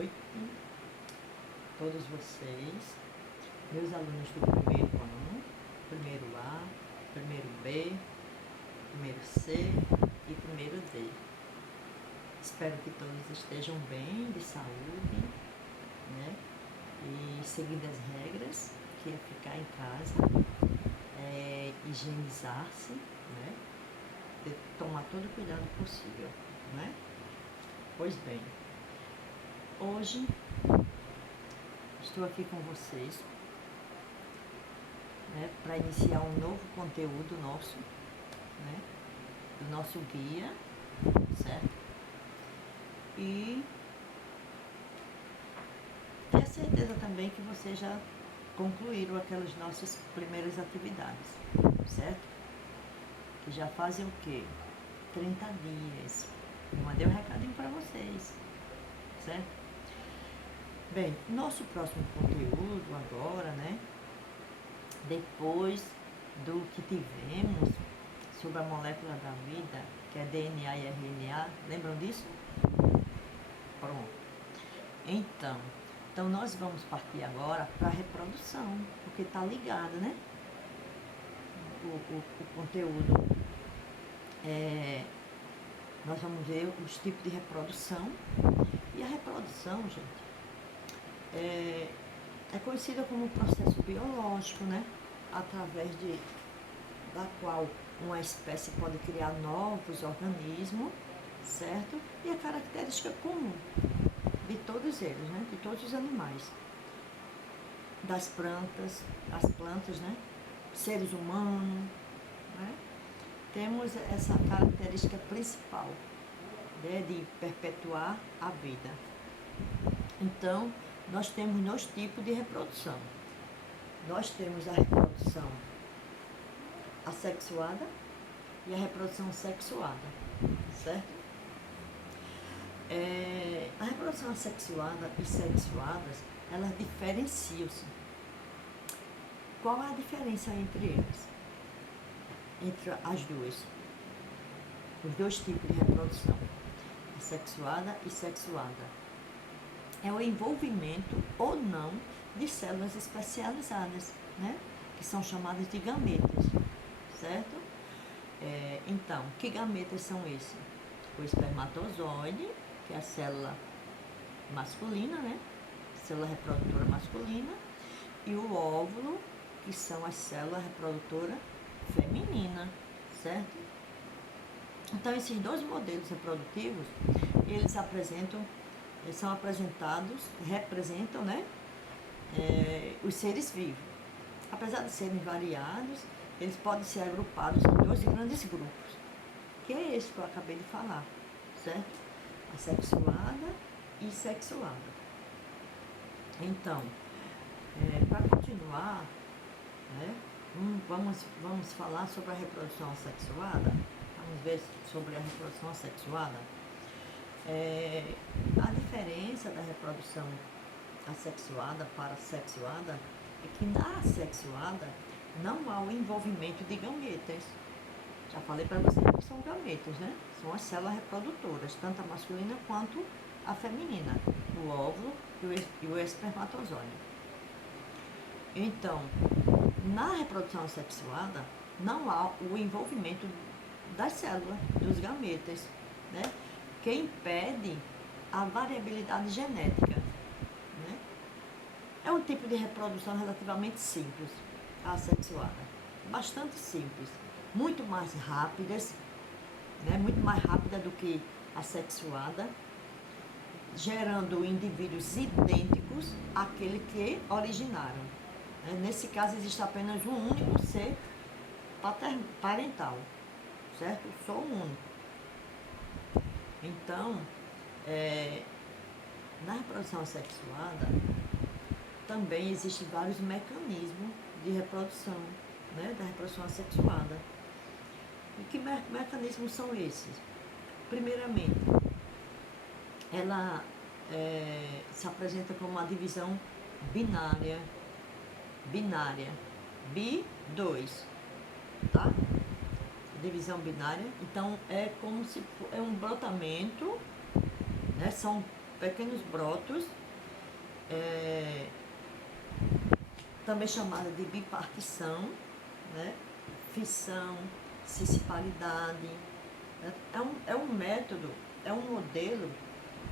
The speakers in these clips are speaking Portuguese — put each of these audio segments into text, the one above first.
noite, todos vocês, meus alunos do primeiro ano, primeiro A, primeiro B, primeiro C e primeiro D. Espero que todos estejam bem, de saúde, né? E seguindo as regras, que é ficar em casa, higienizar-se, né? E tomar todo o cuidado possível, né? Pois bem, hoje estou aqui com vocês, né, para iniciar um novo conteúdo nosso, né, do nosso guia, certo? E tenho certeza também que vocês já concluíram aquelas nossas primeiras atividades, certo? Que já fazem o quê? 30 dias. Eu mandei um recadinho para vocês, certo? Bem, nosso próximo conteúdo agora, né? Depois do que tivemos sobre a molécula da vida, que é DNA e RNA, lembram disso? Pronto. Então nós vamos partir agora para a reprodução, porque está ligado, né? O conteúdo. Nós vamos ver os tipos de reprodução. E a reprodução, gente, é conhecida como um processo biológico, né? Através da qual uma espécie pode criar novos organismos, certo? E a característica comum de todos eles, né? De todos os animais. Das plantas, as plantas, né? Seres humanos, né? Temos essa característica principal, né? De perpetuar a vida. Então, nós temos dois tipos de reprodução. Nós temos a reprodução assexuada e a reprodução sexuada, certo? A reprodução assexuada e sexuadas, elas diferenciam-se. Qual é a diferença entre elas? Entre as duas? Os dois tipos de reprodução, assexuada e sexuada. É o envolvimento ou não de células especializadas, né? Que são chamadas de gametas, certo? Então, que gametas são esses? O espermatozoide, que é a célula masculina, né? Célula reprodutora masculina, e o óvulo, que são as células reprodutoras femininas, certo? Então, esses dois modelos reprodutivos, eles são apresentados, representam, né, os seres vivos. Apesar de serem variados, eles podem ser agrupados em dois grandes grupos, que é esse que eu acabei de falar, certo? Assexuada e sexuada. Então, para continuar, né, vamos falar sobre a reprodução assexuada. Vamos ver sobre a reprodução assexuada. A diferença da reprodução assexuada para a sexuada é que na assexuada não há o envolvimento de gametas. Já falei para vocês que são gametas, né? São as células reprodutoras, tanto a masculina quanto a feminina, o óvulo e o espermatozoide. Então, na reprodução assexuada não há o envolvimento das células, dos gametas, né? Que impede a variabilidade genética, né? É um tipo de reprodução relativamente simples, a assexuada. Bastante simples, muito mais rápidas, né? Muito mais rápida do que a sexuada, gerando indivíduos idênticos àquele que originaram. Nesse caso, existe apenas um único ser parental, certo? Só um único. Então, na reprodução assexuada, também existem vários mecanismos de reprodução, né, da reprodução assexuada. E que mecanismos são esses? Primeiramente, ela se apresenta como uma divisão binária, bi2, tá? Divisão binária. Então, é como se é um brotamento, né? São pequenos brotos, também chamada de bipartição, né? Fissão, cisparidade. É um método, é um modelo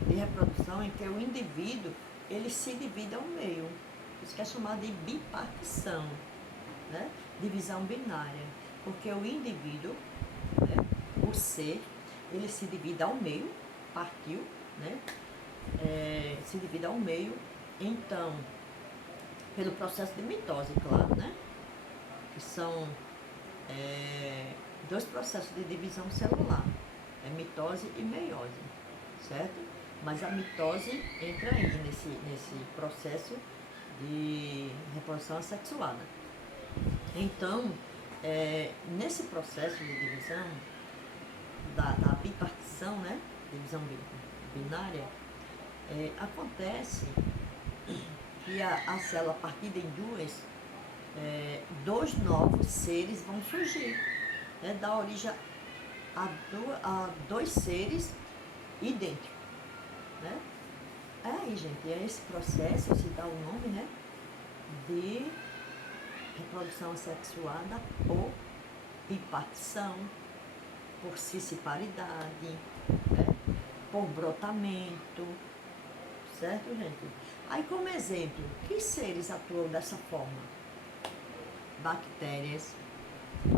de reprodução em que o indivíduo ele se divide ao meio. Isso que é chamado de bipartição, né? Divisão binária. Porque o indivíduo, né? O ser, ele se divide ao meio, partiu, né? Se divide ao meio, então, pelo processo de mitose, claro, né? Que são dois processos de divisão celular, mitose e meiose, certo? Mas a mitose entra aí nesse processo de reprodução assexuada. Então, nesse processo de divisão, da bipartição, né? Divisão binária, acontece que a célula partida em duas, dois novos seres vão surgir, né? Dá origem a dois seres idênticos, né? Aí, gente, esse processo se dá o nome, né, de reprodução assexuada por bipartição, por cisparidade, né, por brotamento, certo, gente? Aí, como exemplo, que seres atuam dessa forma? Bactérias,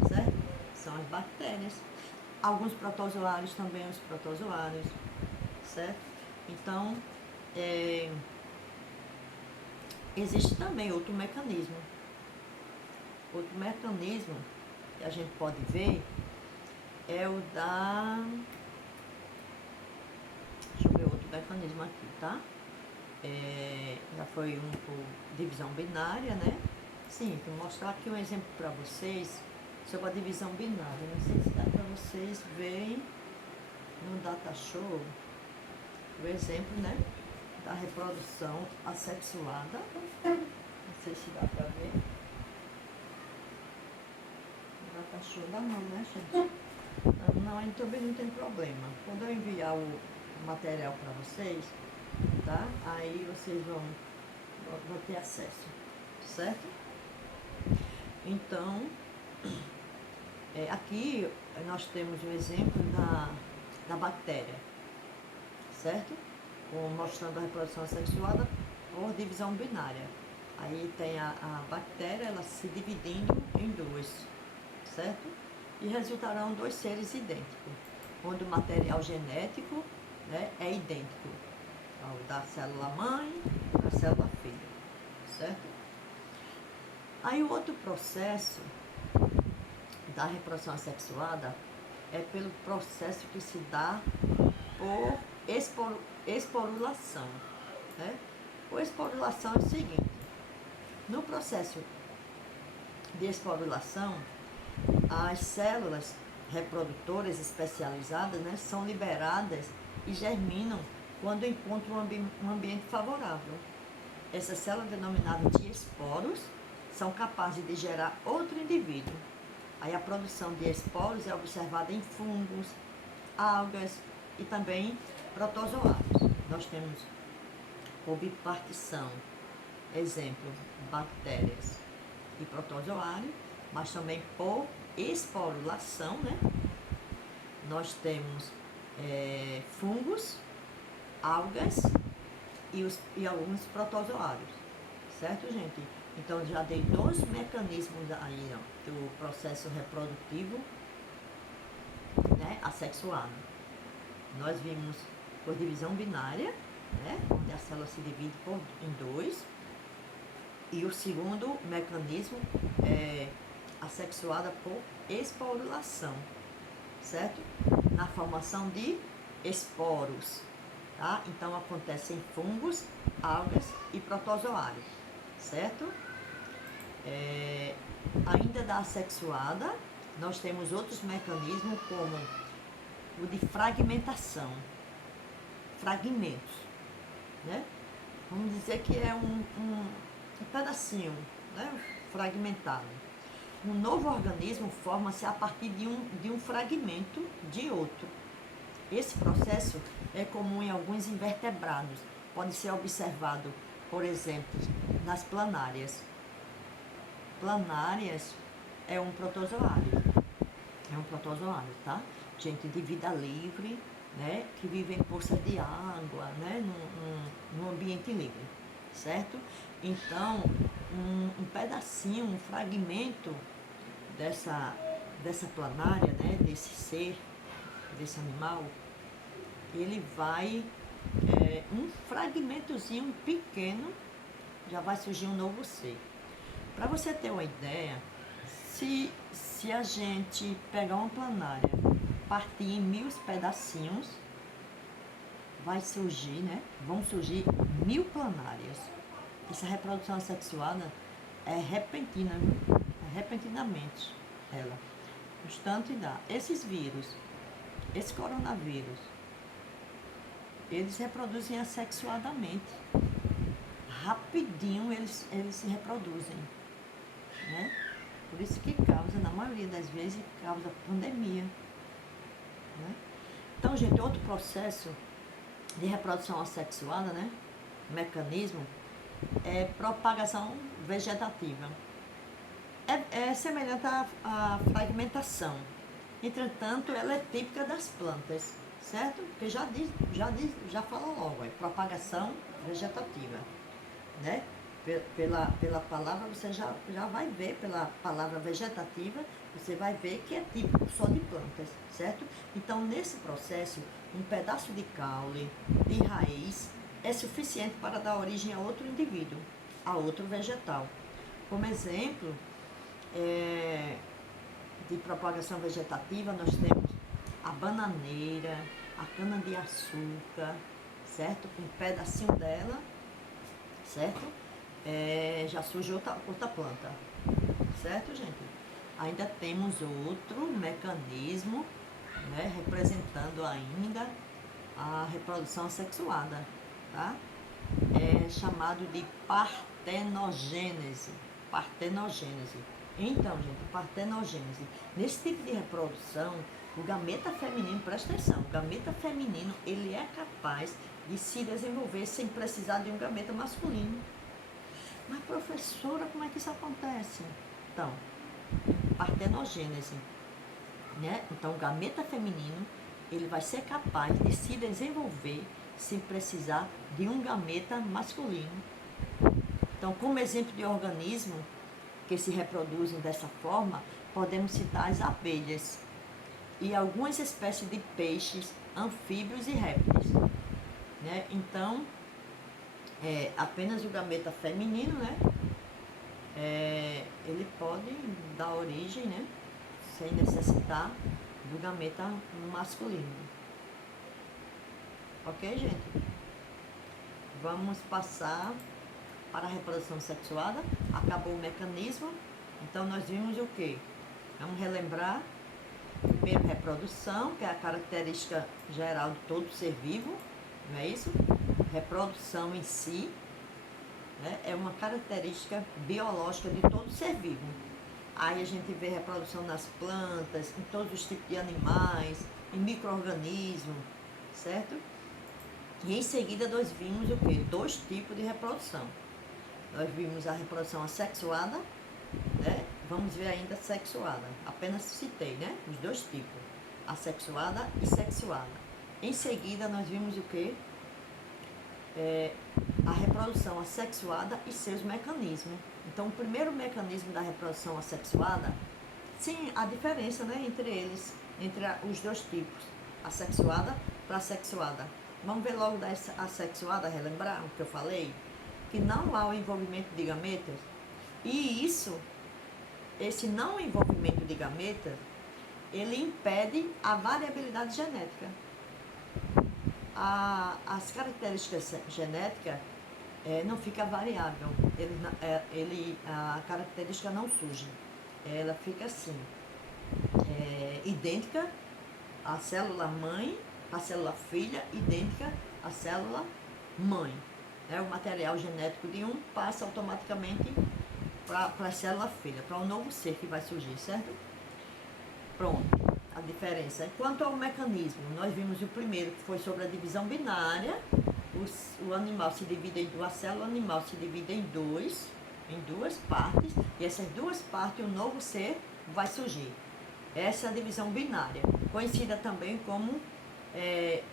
certo? São as bactérias. Alguns protozoários também, os protozoários, certo? Então, existe também outro mecanismo. Outro mecanismo que a gente pode ver é o da... Deixa eu ver outro mecanismo aqui, tá? Já foi um por divisão binária, né? Sim, vou mostrar aqui um exemplo para vocês sobre a divisão binária. Não sei se dá para vocês verem no data show o exemplo, né, da reprodução assexuada. Não sei se dá para ver. No data show dá não, né, gente? Não, aí também não tem problema. Quando eu enviar o material para vocês, tá? Aí vocês vão ter acesso, certo? Então, aqui nós temos o exemplo da bactéria, certo? Mostrando a reprodução assexuada por divisão binária. Aí tem a bactéria, ela se dividindo em duas, certo? E resultarão dois seres idênticos, onde o material genético, né, é idêntico ao da célula mãe e da célula filha, certo? Aí o outro processo da reprodução assexuada é pelo processo que se dá por esporulação, né? O esporulação é o seguinte: no processo de esporulação, as células reprodutoras especializadas, né, são liberadas e germinam quando encontram um ambiente favorável. Essas células, denominadas de esporos, são capazes de gerar outro indivíduo. Aí a produção de esporos é observada em fungos, algas e também protozoários. Nós temos por bipartição, exemplo, bactérias e protozoários, mas também por esporulação, né? Nós temos fungos, algas e alguns protozoários, certo, gente? Então, já dei dois mecanismos aí, ó, do processo reprodutivo, né, assexuado. Nós vimos por divisão binária, né, onde a célula se divide em dois. E o segundo mecanismo é assexuada por esporulação, certo? Na formação de esporos, tá? Então, acontece em fungos, algas e protozoários, certo? Ainda da assexuada, nós temos outros mecanismos como o de fragmentação, fragmentos, né? Vamos dizer que é um pedacinho, né, fragmentado. Um novo organismo forma-se a partir de um fragmento de outro. Esse processo é comum em alguns invertebrados. Pode ser observado, por exemplo, nas planárias. Planárias é um protozoário. É um protozoário, tá? Gente de vida livre, né? Que vive em poças de água, né? Num ambiente livre, certo? Então, um pedacinho, um fragmento dessa planária, né? Desse ser, desse animal, ele vai, um fragmentozinho pequeno, já vai surgir um novo ser. Para você ter uma ideia, se a gente pegar uma planária, partir em 1000 pedacinhos, vai surgir, né? Vão surgir 1000 planárias. Essa reprodução assexuada é repentina, viu? É repentinamente ela. No instante dá. Esses vírus, esse coronavírus, eles reproduzem assexuadamente. Rapidinho eles se reproduzem, né? Por isso que causa, na maioria das vezes, causa pandemia, né? Então, gente, outro processo de reprodução assexuada, né? Mecanismo é propagação vegetativa. É semelhante à fragmentação. Entretanto, ela é típica das plantas, certo? Porque já fala logo, é propagação vegetativa, né? Pela palavra, você já vai ver, pela palavra vegetativa, você vai ver que é típico só de plantas, certo? Então, nesse processo, um pedaço de caule, de raiz, é suficiente para dar origem a outro indivíduo, a outro vegetal. Como exemplo de propagação vegetativa, nós temos a bananeira, a cana-de-açúcar, certo? Com um pedacinho dela, certo? Já surge outra planta, certo, gente? Ainda temos outro mecanismo, né, representando ainda a reprodução assexuada, tá? É chamado de partenogênese. Partenogênese. Então, gente, partenogênese. Nesse tipo de reprodução, o gameta feminino, presta atenção, o gameta feminino, ele é capaz de se desenvolver sem precisar de um gameta masculino. Mas, professora, como é que isso acontece? Então, partenogênese, né? Então, o gameta feminino, ele vai ser capaz de se desenvolver sem precisar de um gameta masculino. Então, como exemplo de organismo que se reproduzem dessa forma, podemos citar as abelhas e algumas espécies de peixes, anfíbios e répteis, né? Então, apenas o gameta feminino, né? Ele pode dar origem, né? Sem necessitar do gameta masculino. Ok, gente? Vamos passar para a reprodução sexuada. Acabou o mecanismo. Então, nós vimos o quê? Vamos relembrar. Primeiro, reprodução, que é a característica geral de todo ser vivo, não é isso? Reprodução em si, né, é uma característica biológica de todo ser vivo. Aí a gente vê reprodução nas plantas, em todos os tipos de animais, em micro-organismos, certo? E em seguida nós vimos o quê? 2 tipos de reprodução. Nós vimos a reprodução assexuada, né? Vamos ver ainda a sexuada. Apenas citei, né? Os 2 tipos, assexuada e sexuada. Em seguida nós vimos o quê? A reprodução assexuada e seus mecanismos. Então, o primeiro mecanismo da reprodução assexuada, sim, a diferença, né, entre eles, entre os 2 tipos, assexuada para assexuada. Vamos ver logo da assexuada, relembrar o que eu falei? Que não há o envolvimento de gametas. E esse não envolvimento de gametas, ele impede a variabilidade genética. As características genéticas não fica variável, a característica não surge, ela fica assim, idêntica à célula mãe, à célula filha, idêntica à célula mãe. O material genético de um passa automaticamente para a célula filha, para um novo ser que vai surgir, certo? Pronto. a diferença. Quanto ao mecanismo, nós vimos o primeiro, que foi sobre a divisão binária. O animal se divide em duas células, o animal se divide em duas partes, e essas duas partes, o novo ser vai surgir. Essa é a divisão binária, conhecida também como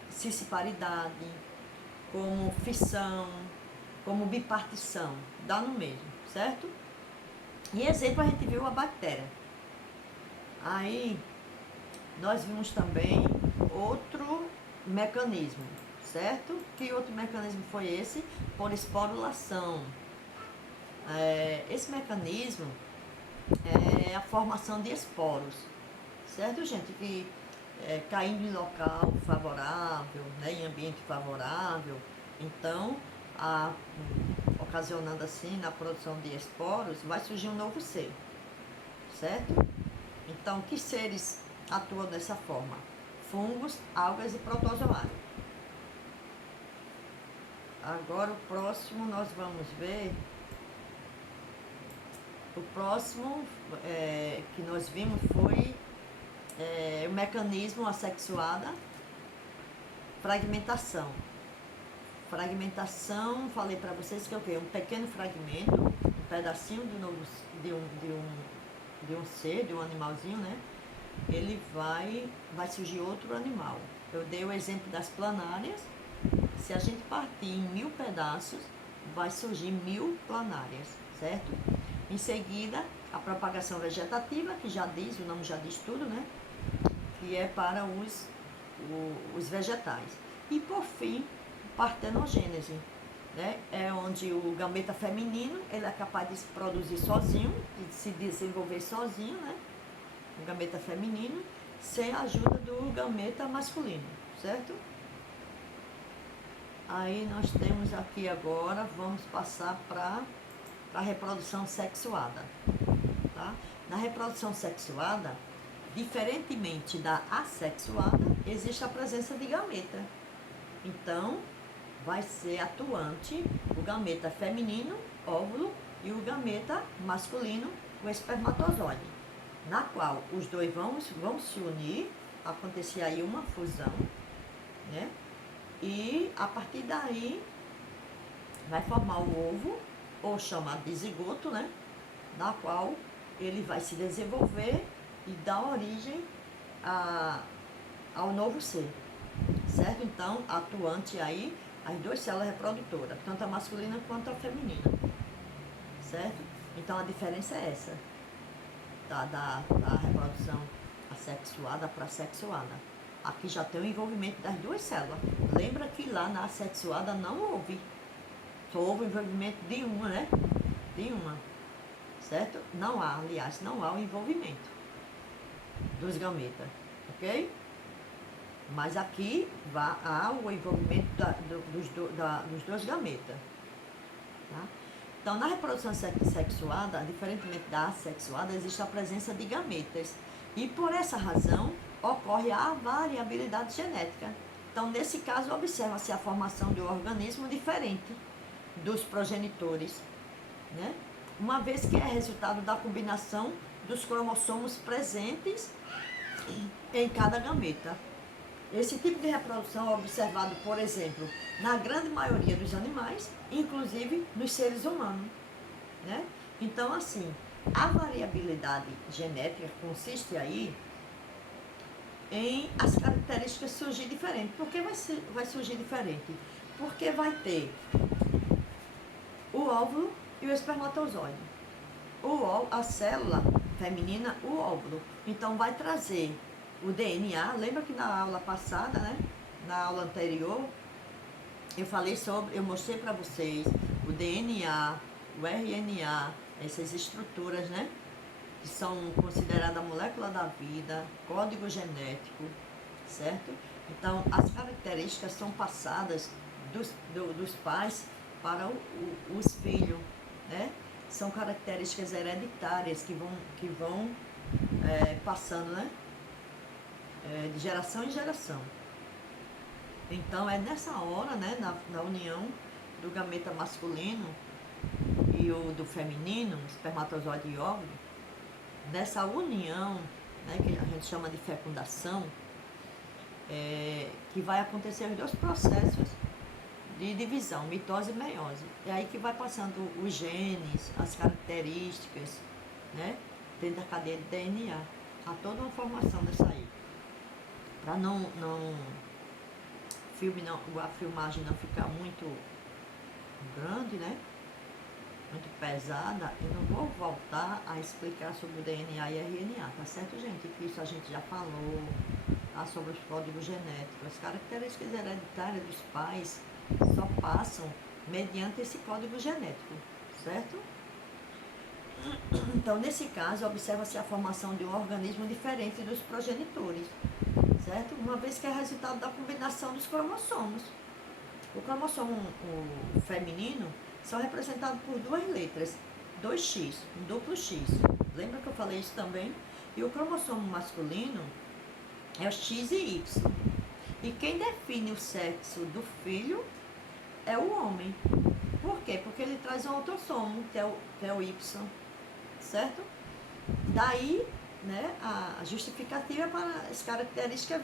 cisparidade, como fissão, como bipartição, dá no mesmo, certo? E exemplo, a gente viu a bactéria. Aí, nós vimos também outro mecanismo, certo? Que outro mecanismo foi esse? Por esporulação. Esse mecanismo é a formação de esporos, certo, gente? Que caindo em local favorável, né, em ambiente favorável, então, ocasionando assim na produção de esporos, vai surgir um novo ser, certo? Então, que seres atuam dessa forma? Fungos, algas e protozoários. Agora, o próximo nós vamos ver. O próximo que nós vimos foi o mecanismo assexuada, fragmentação. Fragmentação, falei para vocês que é o quê? Um pequeno fragmento, um pedacinho de um ser, de um animalzinho, né? Ele vai surgir outro animal. Eu dei o exemplo das planárias. Se a gente partir em 1000 pedaços, vai surgir 1000 planárias, certo? Em seguida, a propagação vegetativa, que já diz, o nome já diz tudo, né? Que é para os vegetais. E por fim, partenogênese, né? É onde o gameta feminino ele é capaz de se produzir sozinho, de se desenvolver sozinho, né? O gameta feminino, sem a ajuda do gameta masculino, certo? Aí nós temos aqui agora, vamos passar para a reprodução sexuada, tá? Na reprodução sexuada, diferentemente da assexuada, existe a presença de gameta. Então, vai ser atuante o gameta feminino, óvulo, e o gameta masculino, o espermatozoide, na qual os dois vão se unir, acontecer aí uma fusão, né? E a partir daí vai formar o ovo, ou chamado de zigoto, né? Na qual ele vai se desenvolver e dar origem ao novo ser, certo? Então, atuante aí as duas células reprodutoras, tanto a masculina quanto a feminina, certo? Então, a diferença é essa, da reprodução assexuada para sexuada. Aqui já tem o envolvimento das duas células. Lembra que lá na assexuada não houve, só houve o envolvimento de uma, né? De uma, certo? Não há, aliás, não há o envolvimento dos gametas, ok? Mas aqui há o envolvimento dos dois gametas, tá? Então, na reprodução sexuada, diferentemente da assexuada, existe a presença de gametas. E por essa razão, ocorre a variabilidade genética. Então, nesse caso, observa-se a formação de um organismo diferente dos progenitores, né? Uma vez que é resultado da combinação dos cromossomos presentes em cada gameta. Esse tipo de reprodução é observado, por exemplo, na grande maioria dos animais, inclusive nos seres humanos, né? Então, assim, a variabilidade genética consiste aí em as características surgir diferente. Por que vai surgir diferente? Porque vai ter o óvulo e o espermatozoide. A célula feminina, o óvulo. Então, vai trazer o DNA. Lembra que na aula passada, né? Na aula anterior, eu mostrei para vocês o DNA, o RNA, essas estruturas, né? Que são consideradas a molécula da vida, código genético, certo? Então, as características são passadas dos pais para os filhos, né? São características hereditárias que vão passando, né? De geração em geração. Então, é nessa hora, né? Na união do gameta masculino e o do feminino, espermatozoide e óvulo, nessa união né, que a gente chama de fecundação, que vai acontecer os dois processos de divisão, mitose e meiose. É aí que vai passando os genes, as características, né, dentro da cadeia de DNA. Há toda uma formação dessa aí. Para a filmagem não ficar muito grande, né, muito pesada, eu não vou voltar a explicar sobre o DNA e RNA, tá certo, gente? Que isso a gente já falou, tá? Sobre os códigos genéticos. As características hereditárias dos pais só passam mediante esse código genético, certo? Então, nesse caso, observa-se a formação de um organismo diferente dos progenitores, certo? Uma vez que é resultado da combinação dos cromossomos. O cromossomo o feminino são representados por duas letras, 2x, um duplo X. Lembra que eu falei isso também? E o cromossomo masculino é o X e Y. E quem define o sexo do filho é o homem. Por quê? Porque ele traz um autossomo, que é o Y, certo? Daí, né, a justificativa é para as características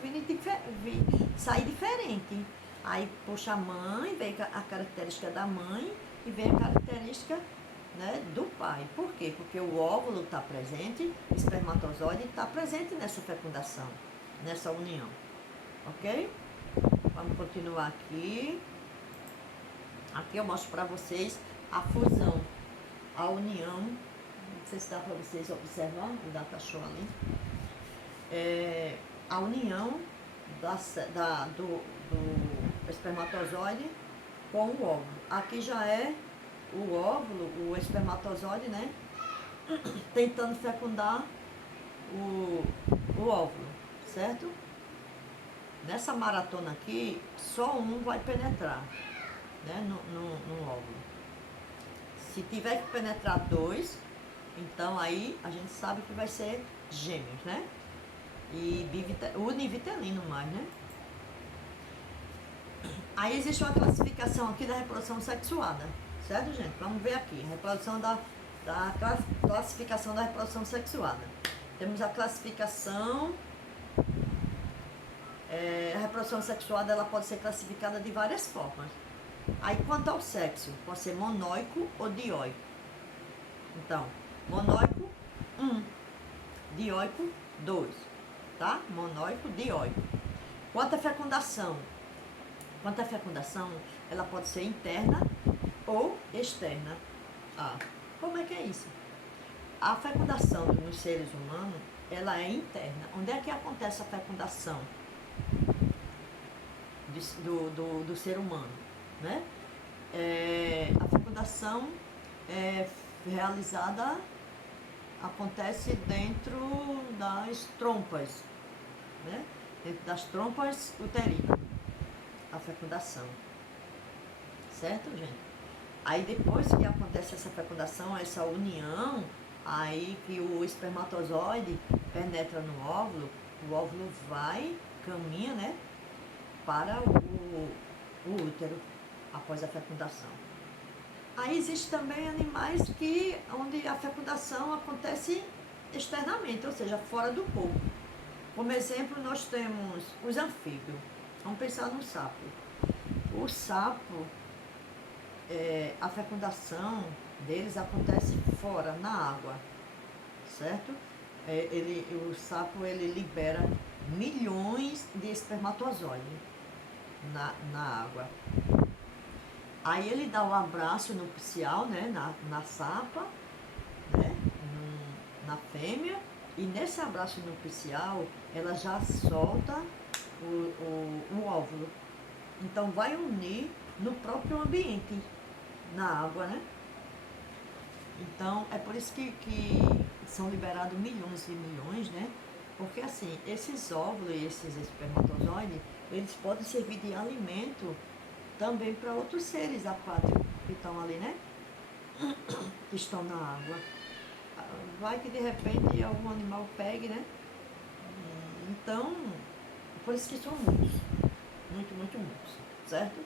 sair diferente. Aí puxa a mãe, vem a característica da mãe e vem a característica, né, do pai. Por quê? Porque o óvulo está presente, o espermatozoide está presente nessa fecundação, nessa união. Ok? Vamos continuar aqui. Aqui eu mostro para vocês a fusão, a união. Não sei se dá para vocês observar, o da cachorro ali. A união do espermatozoide com o óvulo. Aqui já é o óvulo, o espermatozoide, né? Tentando fecundar o óvulo, certo? Nessa maratona aqui, só um vai penetrar, né, no óvulo. Se tiver que penetrar dois, então aí a gente sabe que vai ser gêmeos, né? E univitelino mais, né? Aí existe uma classificação aqui da reprodução sexuada, certo, gente? Vamos ver aqui, classificação da reprodução sexuada. Temos a classificação, a reprodução sexuada ela pode ser classificada de várias formas. Aí quanto ao sexo, pode ser monóico ou dioico. Então, monóico, 1, dioico, 2, tá? Monóico, dioico. Quanto à fecundação, ela pode ser interna ou externa. Como é que é isso? A fecundação nos seres humanos, ela é interna. Onde é que acontece a fecundação do ser humano, né? A fecundação é realizada, acontece dentro das trompas, né? Dentro das trompas uterinas, a fecundação, certo, gente? Aí depois que acontece essa fecundação, essa união, aí que o espermatozoide penetra no óvulo, o óvulo caminha, né, para o útero após a fecundação. Aí existe também animais onde a fecundação acontece externamente, ou seja, fora do corpo. Como exemplo, nós temos os anfíbios. Vamos pensar no sapo. O sapo, a fecundação deles acontece fora, na água, certo? O sapo libera milhões de espermatozoides na água. Aí ele dá um abraço nupcial, né, na sapa, né, na fêmea, e nesse abraço nupcial ela já solta o óvulo. Então vai unir no próprio ambiente, na água, né? Então é por isso que são liberados milhões e milhões, né? Porque assim, esses óvulos e esses espermatozoides, eles podem servir de alimento também para outros seres aquáticos que estão ali, né? Que estão na água. Vai que de repente algum animal pegue, né? Então, por isso que são muitos. Muitos, certo?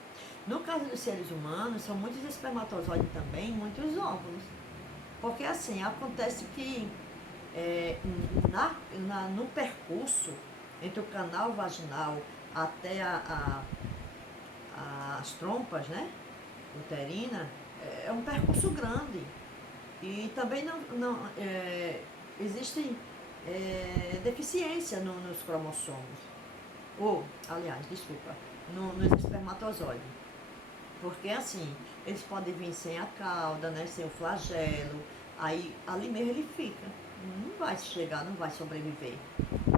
No caso dos seres humanos, são muitos espermatozoides também, muitos óvulos. Porque assim, acontece que no percurso entre o canal vaginal até as trompas, né, uterina, é um percurso grande. E também existe deficiência nos cromossomos. Aliás, desculpa, nos espermatozoides. Porque assim, eles podem vir sem a cauda, né, sem o flagelo, aí ali mesmo ele fica. Não vai chegar, não vai sobreviver.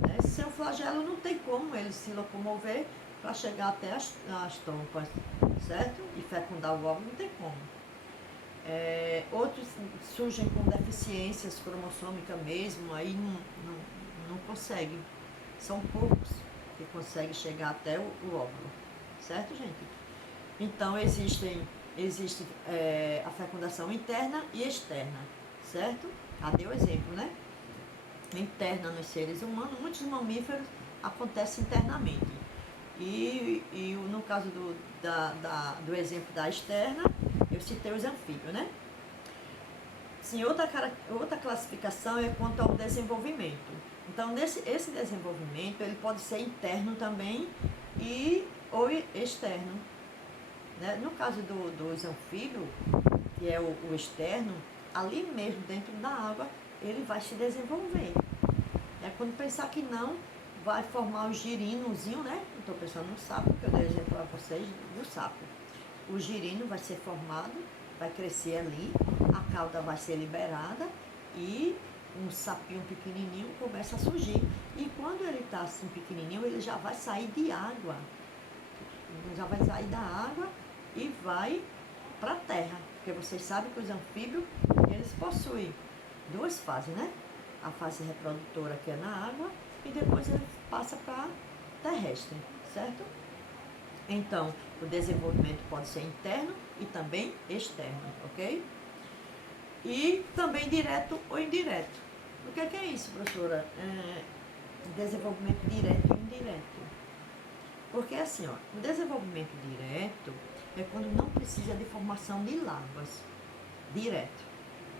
Né? Sem o flagelo não tem como ele se locomover para chegar até as trompas, certo? E fecundar o óvulo não tem como. Outros surgem com deficiências cromossômicas mesmo, aí não conseguem. São poucos que conseguem chegar até o óvulo, certo, gente? Então existe a fecundação interna e externa, certo? Deu exemplo, né? Interna nos seres humanos, muitos mamíferos acontece internamente. E no caso do exemplo da externa, eu citei os anfíbios, né? Sim, outra classificação é quanto ao desenvolvimento. Então, esse desenvolvimento, ele pode ser interno também ou externo. Né? No caso dos anfíbios, que é o externo, ali mesmo dentro da água, ele vai se desenvolver. Quando pensar que não, vai formar o girinozinho, né? Estou pensando no sapo, que eu dei exemplo para vocês do sapo. O girino vai ser formado, vai crescer ali, a cauda vai ser liberada e um sapinho pequenininho começa a surgir. E quando ele está assim pequenininho, ele já vai sair de água. Ele já vai sair da água e vai para a terra. Porque vocês sabem que os anfíbios, eles possuem duas fases, né? A fase reprodutora, que é na água, e depois ele passa para terrestre, certo? Então, o desenvolvimento pode ser interno e também externo, ok? E também direto ou indireto. O que é isso, professora? Desenvolvimento direto e indireto. Porque assim, o desenvolvimento direto é quando não precisa de formação de larvas. Direto.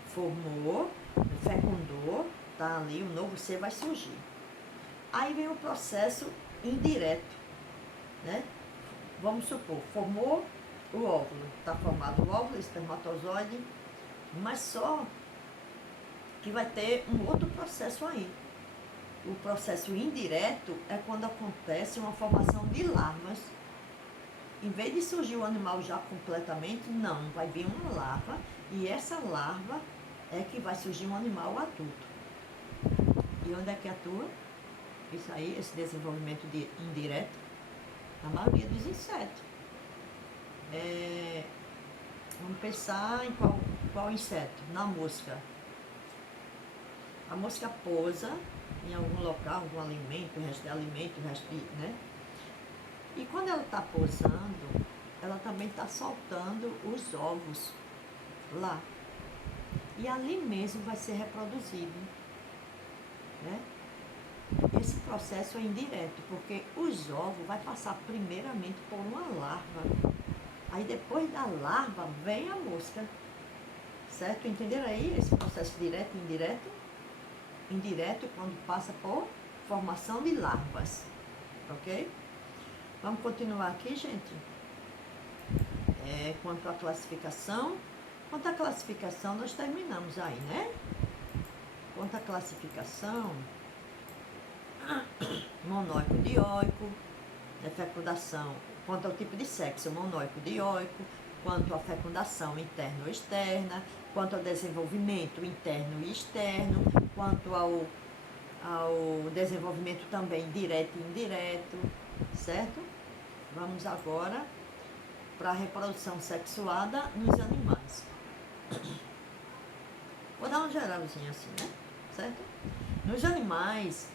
Formou, fecundou, tá ali, o novo ser vai surgir. Aí vem o processo indireto, né? Vamos supor, formou o óvulo, está formado o óvulo, espermatozoide, mas só que vai ter um outro processo aí. O processo indireto é quando acontece uma formação de larvas. Em vez de surgir o animal já completamente, não, vai vir uma larva e essa larva é que vai surgir um animal adulto. E onde é que atua? Isso aí, esse desenvolvimento indireto, na maioria dos insetos. Vamos pensar em qual inseto? Na mosca. A mosca pousa em algum local, algum alimento, resto de alimento, né? E quando ela está pousando, ela também está soltando os ovos lá. E ali mesmo vai ser reproduzido, né? Esse processo é indireto, porque os ovos vai passar primeiramente por uma larva. Aí depois da larva vem a mosca. Certo? Entenderam aí esse processo direto e indireto? Indireto quando passa por formação de larvas. Ok? Vamos continuar aqui, gente? Quanto à classificação. Quanto à classificação, nós terminamos aí, né? Quanto à classificação, monóico, dioico, fecundação, quanto ao tipo de sexo, monóico, dioico, quanto à fecundação interna ou externa, quanto ao desenvolvimento interno e externo, quanto ao desenvolvimento também direto e indireto, certo? Vamos agora para a reprodução sexuada nos animais. Vou dar uma geralzinha assim, né? Certo? Nos animais,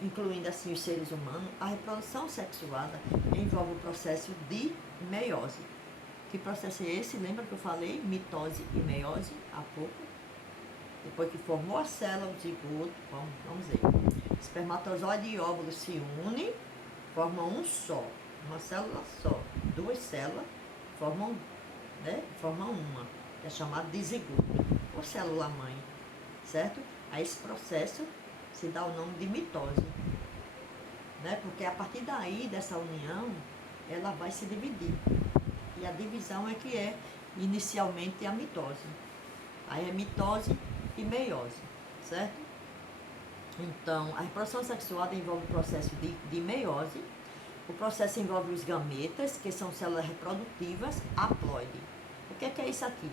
incluindo assim os seres humanos, a reprodução sexuada envolve o processo de meiose. Que processo é esse? Lembra que eu falei mitose e meiose há pouco? Depois que formou a célula, o zigoto, vamos ver. Espermatozoide e óvulo se unem, formam um só, uma célula só. Duas células formam uma, que é chamada de zigoto, ou célula-mãe, certo? A esse processo se dá o nome de mitose, né? Porque a partir daí, dessa união, ela vai se dividir. E a divisão é que é inicialmente a mitose. Aí é mitose e meiose, certo? Então, a reprodução sexual envolve o processo de meiose. O processo envolve os gametas, que são células reprodutivas haploide. O que é isso aqui?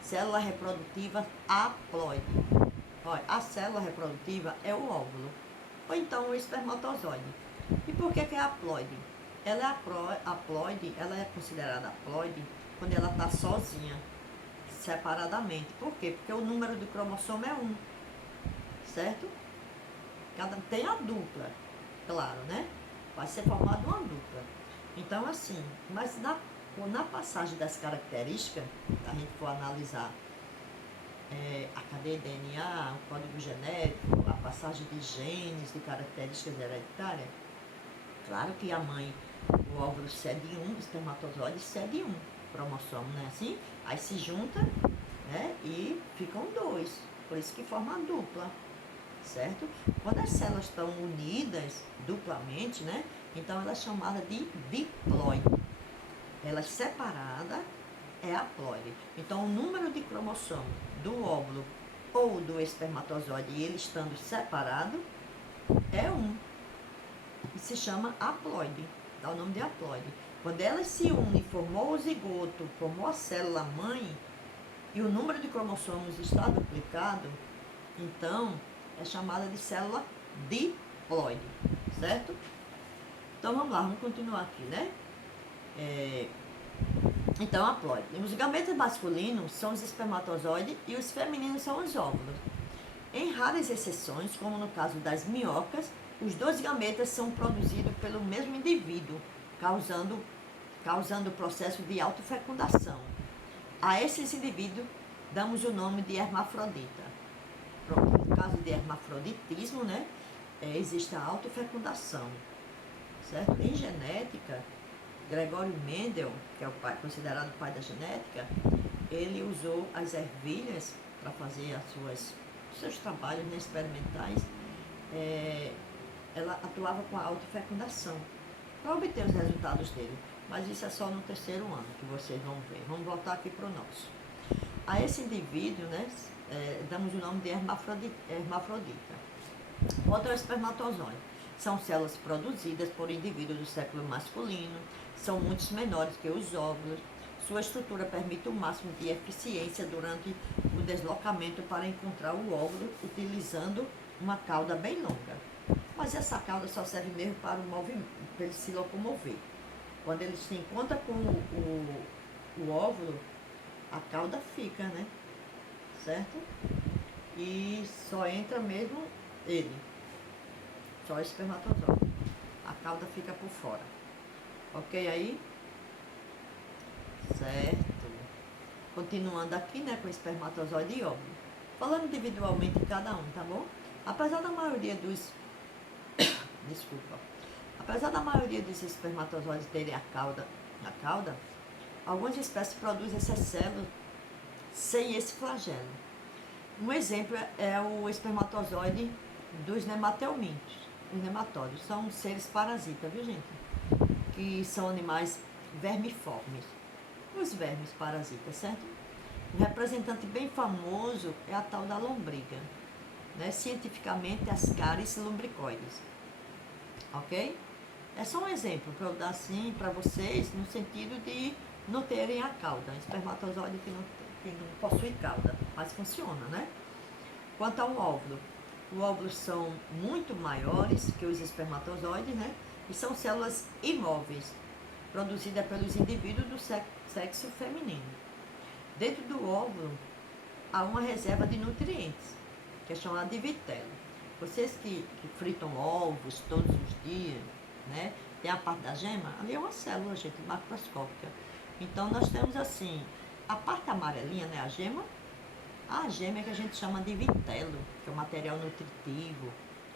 Célula reprodutiva haploide. Olha, a célula reprodutiva é o óvulo, ou então o espermatozoide. E por que é haploide? Ela é haploide, ela é considerada haploide quando ela está sozinha, separadamente. Por quê? Porque o número do cromossomo é 1, certo? Tem a dupla, claro, né? Vai ser formada uma dupla. Então, assim, mas na passagem das características, se a gente for analisar a cadeia de DNA, o código genético, a passagem de genes, de características hereditárias, claro que a mãe, o óvulo cede um, o espermatozoide cede um cromossomo, né? Assim, aí se junta, né? E ficam 2, por isso que forma a dupla, certo? Quando as células estão unidas duplamente, né? Então ela é chamada de diploide. Ela separada é haploide. Então o número de cromossomo do óvulo ou do espermatozoide, ele estando separado, é 1. E se chama haploide, dá o nome de haploide. Quando elas se unem, formou o zigoto, formou a célula mãe, e o número de cromossomos está duplicado, então é chamada de célula diploide, certo? Então vamos lá, vamos continuar aqui, né? Então, haploide. Os gametas masculinos são os espermatozoides e os femininos são os óvulos. Em raras exceções, como no caso das minhocas, os dois gametas são produzidos pelo mesmo indivíduo, causando o processo de autofecundação. A esses indivíduos damos o nome de hermafrodita. Pronto, no caso de hermafroditismo, né, existe a autofecundação, certo? Em genética, Gregório Mendel, que é o pai, considerado o pai da genética, ele usou as ervilhas para fazer seus trabalhos, né, experimentais. Ela atuava com a autofecundação para obter os resultados dele. Mas isso é só no terceiro ano que vocês vão ver. Vamos voltar aqui para o nosso. A esse indivíduo, né, damos o nome de hermafrodita. Quanto ao espermatozoide, são células produzidas por indivíduos do sexo masculino, são muito menores que os óvulos. Sua estrutura permite o máximo de eficiência durante o deslocamento para encontrar o óvulo, utilizando uma cauda bem longa. Mas essa cauda só serve mesmo para o movimento, para ele se locomover. Quando ele se encontra com o óvulo, a cauda fica, né? Certo? E só entra mesmo ele, só o espermatozoide. A cauda fica por fora. Ok aí? Certo. Continuando aqui, né, com espermatozoide e óvulo. Falando individualmente de cada um, tá bom? Apesar da maioria dos... Desculpa. Apesar da maioria dos espermatozoides terem a cauda, algumas espécies produzem essas células sem esse flagelo. Um exemplo é o espermatozoide dos nematelmintos. Os nematóides são seres parasitas, viu, gente? Que são animais vermiformes. Os vermes parasitas, certo? Um representante bem famoso é a tal da lombriga, né? Cientificamente, as cáries lumbricoides. Ok? É só um exemplo para eu dar assim para vocês, no sentido de não terem a cauda. Espermatozoide que não possui cauda, mas funciona, né? Quanto ao óvulo, os óvulos são muito maiores que os espermatozoides, né? E são células imóveis, produzidas pelos indivíduos do sexo feminino. Dentro do óvulo, há uma reserva de nutrientes, que é chamada de vitelo. Vocês que fritam ovos todos os dias, né? Tem a parte da gema, ali é uma célula, gente, macroscópica. Então, nós temos assim, a parte amarelinha, né, a gema é que a gente chama de vitelo, que é o material nutritivo.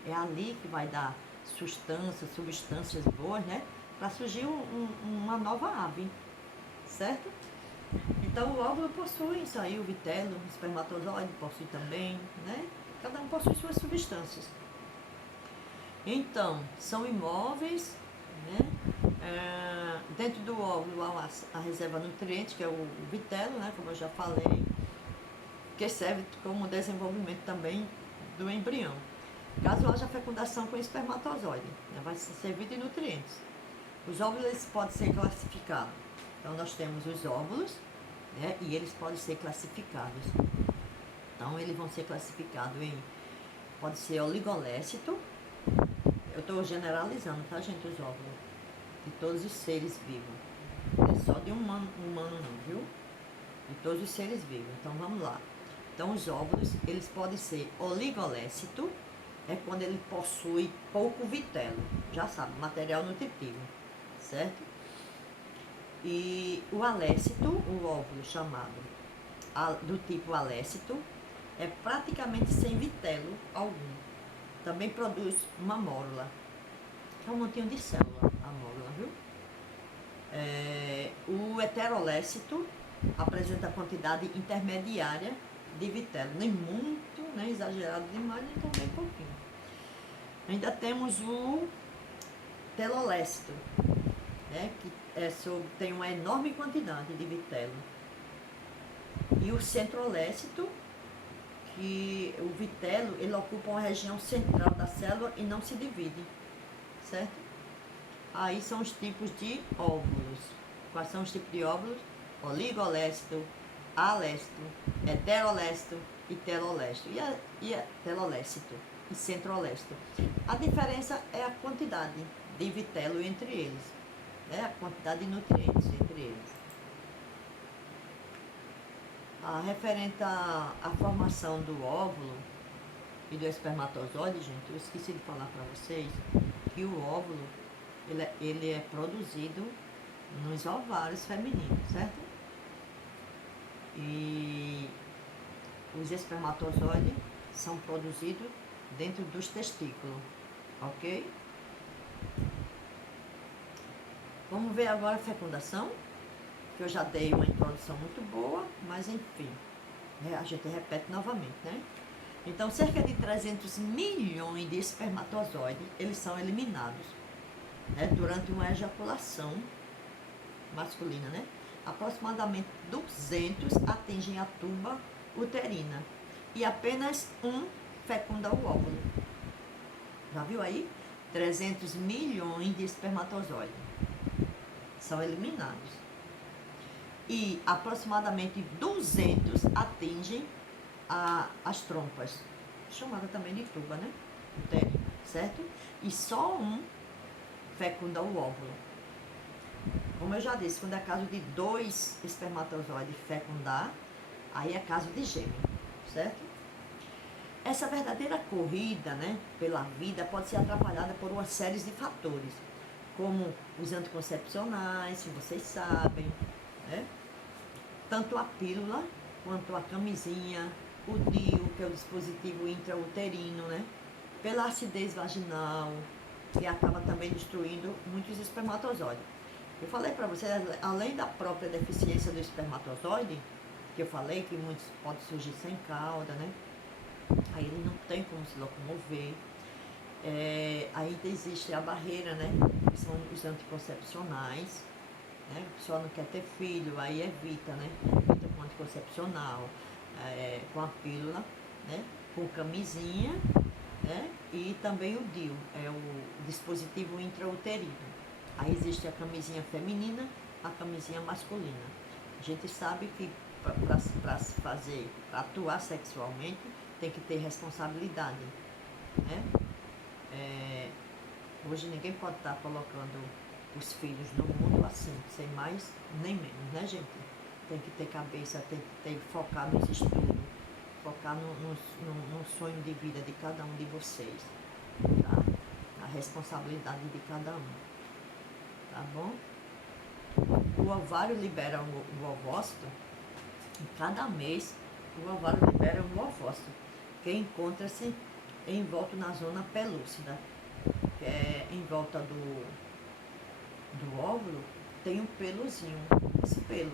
É ali que vai dar substâncias boas, né, para surgir uma nova ave, certo? Então, o óvulo possui isso aí, o vitelo, o espermatozoide possui também, né? Cada um possui suas substâncias. Então, são imóveis, né? Dentro do óvulo há a reserva nutriente, que é o vitelo, né? Como eu já falei, que serve como desenvolvimento também do embrião. Caso haja fecundação com espermatozoide, né? Vai servir de nutrientes. Os óvulos eles podem ser classificados. Então, nós temos os óvulos, né? E eles podem ser classificados. Então, eles vão ser classificados em... Pode ser oligolécito. Eu estou generalizando, tá, gente? Os óvulos de todos os seres vivos. Não é só de humano não, viu? De todos os seres vivos. Então, vamos lá. Então, os óvulos, eles podem ser oligolécito, é quando ele possui pouco vitelo. Já sabe, material nutritivo, certo? E o alécito, o óvulo chamado do tipo alécito, é praticamente sem vitelo algum. Também produz uma mórula, que é um montinho de célula, a mórula, viu? O heterolécito apresenta quantidade intermediária de vitelo, nem muito, nem exagerado demais, nem também pouquinho. Ainda temos o telolécito, né, que tem uma enorme quantidade de vitelo. E o centrolécito, que o vitelo ele ocupa uma região central da célula e não se divide, certo? Aí são os tipos de óvulos. Quais são os tipos de óvulos? Oligolécito, alécito, heterolécito e telolécito. E telolécito e centrolécito. A diferença é a quantidade de vitelo entre eles, né? A quantidade de nutrientes entre eles. Referente à formação do óvulo e do espermatozoide, gente, eu esqueci de falar para vocês que o óvulo ele é produzido nos ovários femininos, certo? E os espermatozoides são produzidos dentro dos testículos, ok? Vamos ver agora a fecundação, que eu já dei uma introdução muito boa, mas enfim, a gente repete novamente, né? Então, cerca de 300 milhões de espermatozoides, eles são eliminados, né, durante uma ejaculação masculina, né? Aproximadamente 200 atingem a tuba uterina e apenas um fecunda o óvulo. Já viu aí? 300 milhões de espermatozoides são eliminados. E aproximadamente 200 atingem as trompas, chamada também de tuba, né? Uterina, certo? E só um fecunda o óvulo. Como eu já disse, quando é caso de 2 espermatozoides fecundar, aí é caso de gêmeo, certo? Essa verdadeira corrida, né, pela vida pode ser atrapalhada por uma série de fatores, como os anticoncepcionais, que vocês sabem, né? Tanto a pílula quanto a camisinha, o DIU, que é o dispositivo intrauterino, né? Pela acidez vaginal, que acaba também destruindo muitos espermatozoides. Eu falei para vocês, além da própria deficiência do espermatozoide, que eu falei que muitos podem surgir sem cauda, né? Aí ele não tem como se locomover. Ainda existe a barreira, né? Que são os anticoncepcionais, né? A pessoa não quer ter filho, aí evita, né? Evita com anticoncepcional, com a pílula, né? Com camisinha, né? E também o DIU, é o dispositivo intrauterino. Aí existe a camisinha feminina, a camisinha masculina. A gente sabe que para atuar sexualmente, tem que ter responsabilidade, né? Hoje ninguém pode estar colocando os filhos no mundo assim, sem mais nem menos, né, gente? Tem que ter cabeça, tem que focar nos estudos, focar no sonho de vida de cada um de vocês, tá? A responsabilidade de cada um, tá bom? O ovário libera o ovócito, e cada mês o ovário libera o ovócito, que encontra-se envolto na zona pelúcida, que é em volta do óvulo, tem um pelozinho, esse pelo,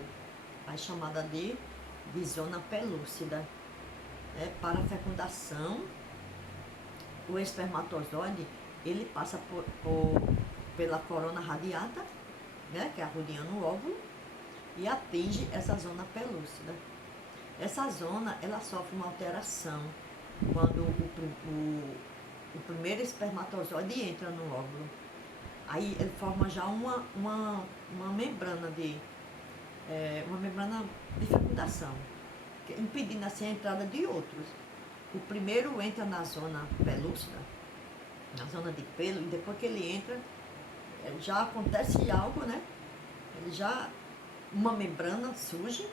a chamada de zona pelúcida, para a fecundação, o espermatozoide, ele passa pela corona radiata, né, que é a rodinha no óvulo, e atinge essa zona pelúcida. Essa zona, ela sofre uma alteração quando o primeiro espermatozoide entra no óvulo. Aí ele forma já uma membrana uma membrana de fecundação, impedindo assim a entrada de outros. O primeiro entra na zona pelúcida, na zona de pelo, e depois que ele entra, já acontece algo, né? Ele já, uma membrana surge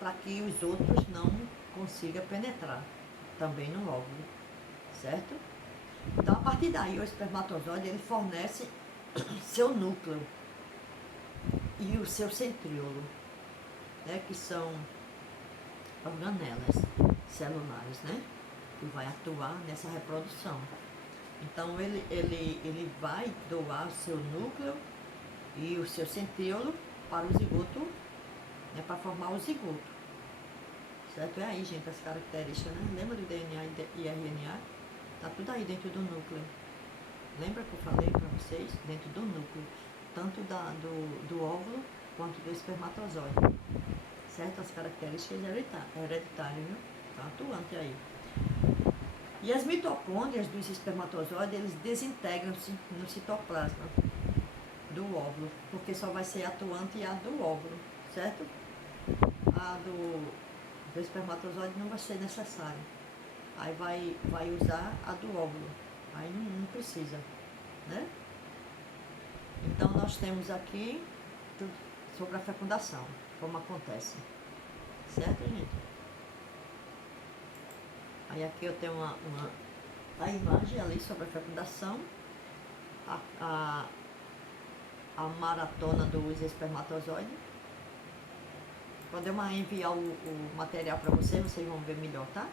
para que os outros não consigam penetrar também no óvulo, certo? Então, a partir daí, o espermatozoide, ele fornece seu núcleo e o seu centríolo, né? Que são organelas celulares, né? Que vai atuar nessa reprodução. Então, ele vai doar o seu núcleo e o seu centríolo para o zigoto, né, para formar o zigoto. Certo? É aí, gente, as características, né? Lembra do DNA e RNA? Tá tudo aí dentro do núcleo. Lembra que eu falei para vocês? Dentro do núcleo. Tanto do óvulo quanto do espermatozoide. Certo? As características hereditárias, viu? Tá atuante aí. E as mitocôndrias dos espermatozoides, eles desintegram-se no citoplasma do óvulo, porque só vai ser atuante a do óvulo, certo? A do espermatozoide não vai ser necessária. Aí vai usar a do óvulo. Aí não precisa, né? Então, nós temos aqui tudo sobre a fecundação, como acontece. Certo, gente? Aí aqui eu tenho a imagem ali sobre a fecundação, a maratona dos espermatozoides. Quando eu enviar o material para vocês vão ver melhor, tá?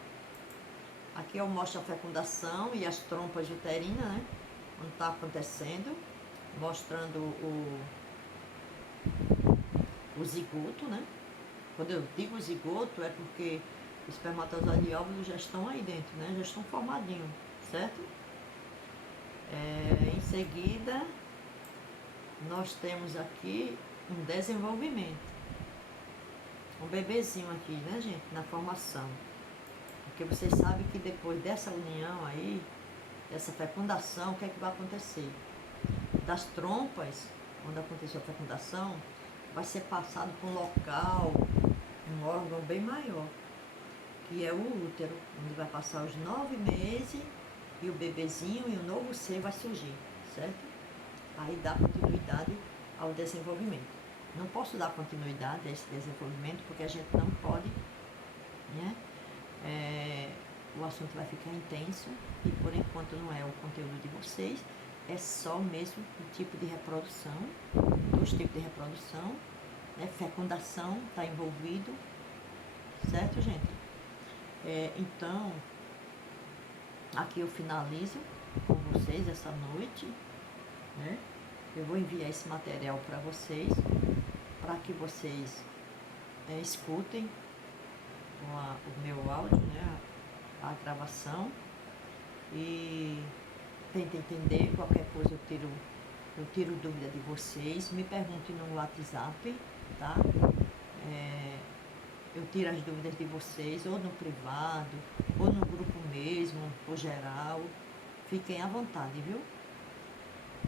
Aqui eu mostro a fecundação e as trompas uterinas, né? Onde está acontecendo, mostrando o zigoto, né? Quando eu digo zigoto é porque o espermatozoide e óvulo já estão aí dentro, né? Já estão formadinhos, certo? Em seguida, nós temos aqui um desenvolvimento. Um bebezinho aqui, né, gente? Na formação. Porque vocês sabem que depois dessa união aí, dessa fecundação, o que é que vai acontecer? Das trompas, quando aconteceu a fecundação, vai ser passado por um local, um órgão bem maior, que é o útero, onde vai passar os 9 meses e o bebezinho e o novo ser vai surgir, certo? Aí dá continuidade ao desenvolvimento. Não posso dar continuidade a esse desenvolvimento porque a gente não pode, né? O assunto vai ficar intenso e por enquanto não é o conteúdo de vocês, é só mesmo o tipo de reprodução, os tipos de reprodução, né? Fecundação está envolvido, certo, gente? Então, aqui eu finalizo com vocês essa noite, né? Eu vou enviar esse material para vocês, para que vocês escutem o meu áudio, né? A gravação, e tentem entender. Qualquer coisa eu tiro dúvida de vocês, me perguntem no WhatsApp, tá? Eu tiro as dúvidas de vocês, ou no privado, ou no grupo mesmo, por geral. Fiquem à vontade, viu?